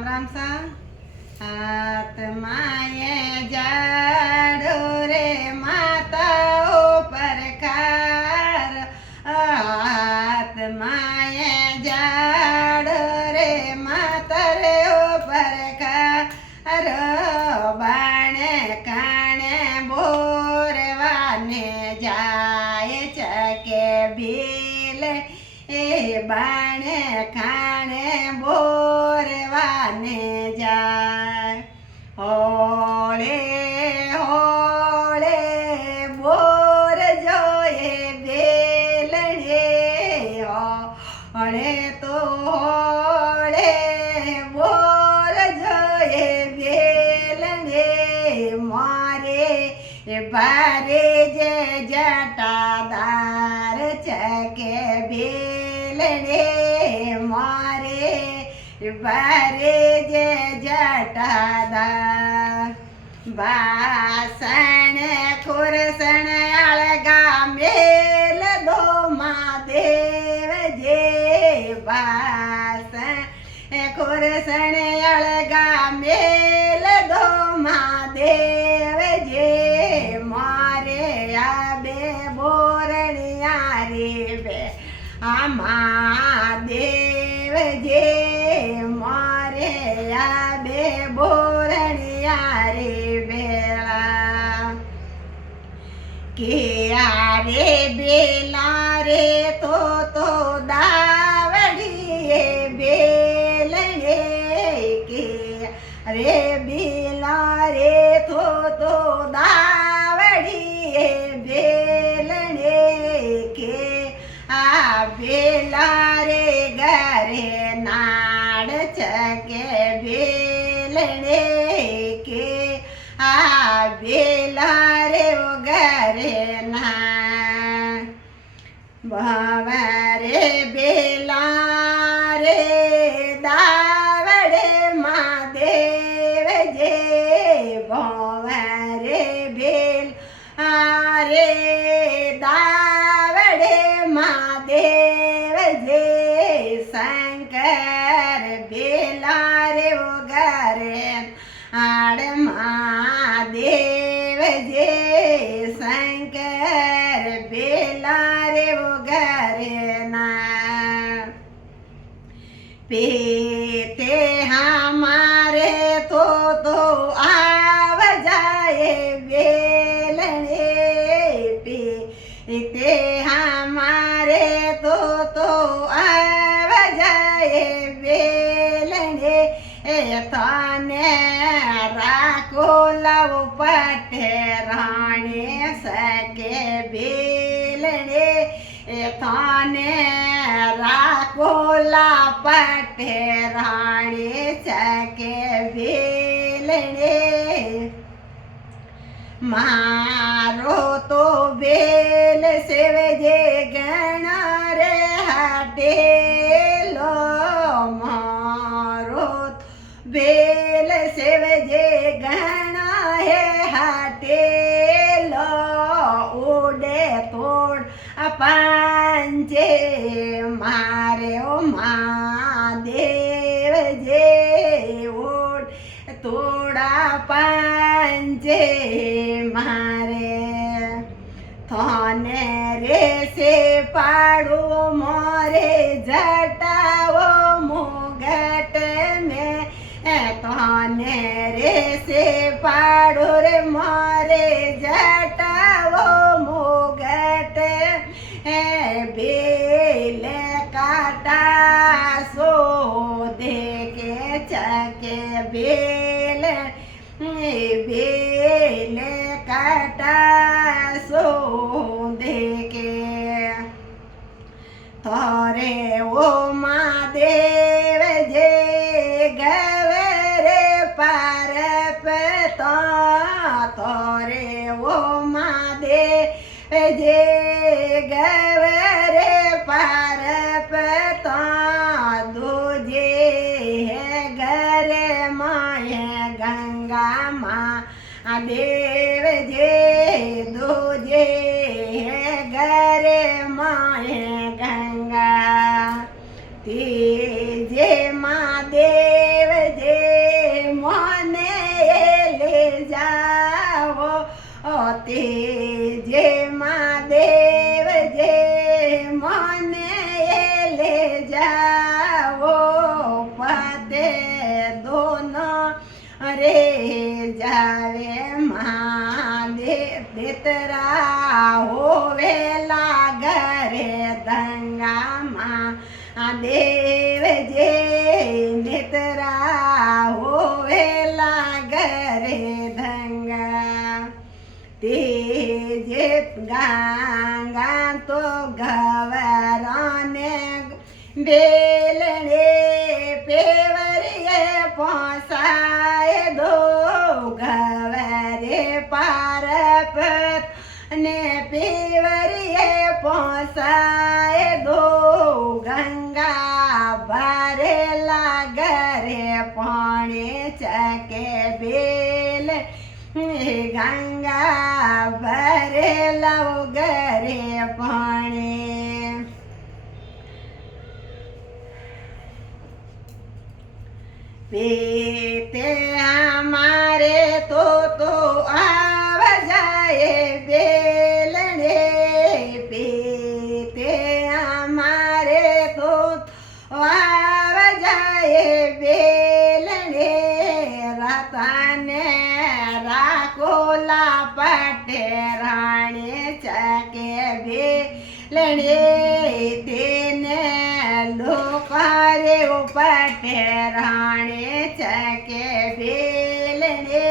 રામ સા આત્માએ જાડો રે માતાઓ પરખાર આત્માએ જાડો રે માતરે પરખાર બાણે કાણે બોરવાને જાય ચકે ભીલ એ બાણે ખાણે બોરવાને જાય હોળે હોળે બોર જોએ બેલડે હોળે તો હોળે બોર જોએ બેલડે મારે ભારે જે જટાદાર ચકે બેલડે મારે ભારે જે જટાદાર વાસણ ખુરસણ અળગા મેલ દો મહાદેવ જે વાસણ ખુરસણ અળગા મેલ દો મહાદેવ જે મારે આ બે બોરણિયા રે બે આ મહાદેવ જે મારે આ બે બોરણિયા રે બેલા કે આરે બેલા રે તો દાવડીએ બેલડે કે રે બેલા રે તો દાવડીએ બેલડે કે આ બેલા રે ઘરે નાડ ચકે બેલડે કે આ બેલા રે ઘરે ના ભવરે બેલા રે દાવડે મહાદેવ જે ભવરે બેલ રે દાવડે મહાદેવ જે શંકર બેલા રે ઘરે આડ મહાદેવ જે શંકર બેલા રે ઘરે ના પેતે હમારે તો આવ જાય બેલડે પેતે હમારે તો આવ જાય બેલડે તને રાખો લવ પટે રાણે સકે બેલડે તને રાખો લા પટે રાણે સકે બેલડે મારો તો બેલ સેવજે ગણા રે હાટેલો મારો બેલ સેવજે ગણા હે હાટેલો ઉડે તોડ પાંચે મારે ઓ મહાદેવ જે ઉડ તોડા પાંચે મારે થને રે સે પાડો મોરે જટાવો મુગટ મેં તને રે સે પાડો રે મોરે જટાવો મુગટ બેલ કાટા સો દેકે ચકે બેલ બેલ કાટા સો દેકે તારે ઓ મહાદેવ જે ગવરે પાર પતા તારે ઓ મહાદેવ જે ગવરે પાર પતા દુજે હે ઘરે માએ ગંગા માં દેવ જે દુજે હે ઘરે માએ ગંગા તે જે મહાદેવ જે ते दोनों रे जावे महादेव देतरा होवेला घरे दंगा महादेव जे नेतरा होवेला घरे दंगा ते जे गंगा तो घवराने बेलने पेवरिये पोसाए दो घवरे पारपत ने पेवरिये पोसाए दो गंगा भरेला घरे पानी चके बेल गंगा भरेला घरे पानी पीते हमारे तो आव जाए बेलने पीते हमारे तो आव जाए बेलने रतने राकोला पटे राणे चके बेलने तेने लोकारे उपटे राणे चके बेलने